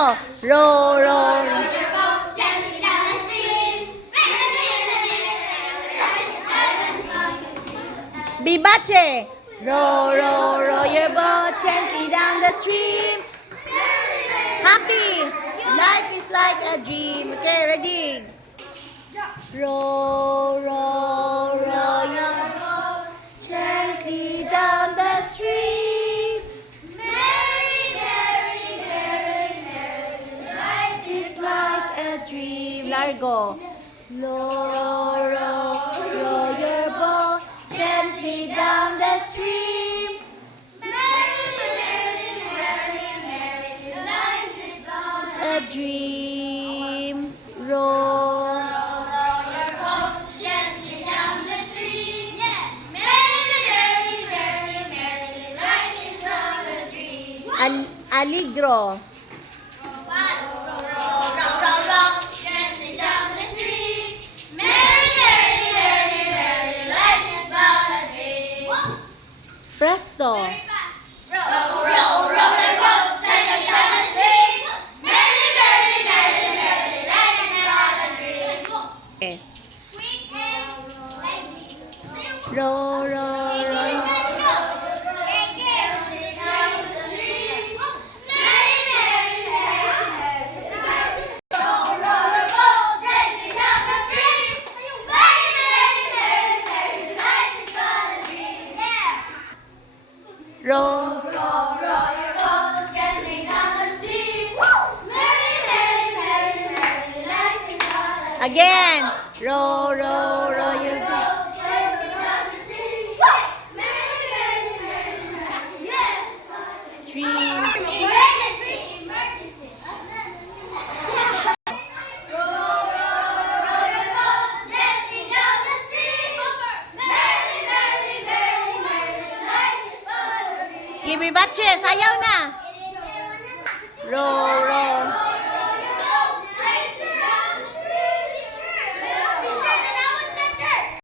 Presto! Row, row, row. Vivace! Row, row, row your boat gently down the stream. Happy! Life is like a dream. Okay, ready? Row, row, row your boat gently down the stream. Merry, merry, merry, merry, life It's like a dream. Largo. Row, row, row your boat gently down the stream. merry, merry, merry, merry, life is gonna A dream. Row. roll your boat gently down the stream. Yeah. Merry, merry, merry, merry, life is gonna dream. Aligro. Gently down the stream. Merry, merry, merry, merry, life is but a dream. Presto. Row, row, row your boat gently down the stream. Merry, merry, merry, merry, life is but a dream. Okay. Quick and lively. Row, row, row. Row. Again. Row, row, row your boat. Dream. Give me batches. Sayaw na. Row.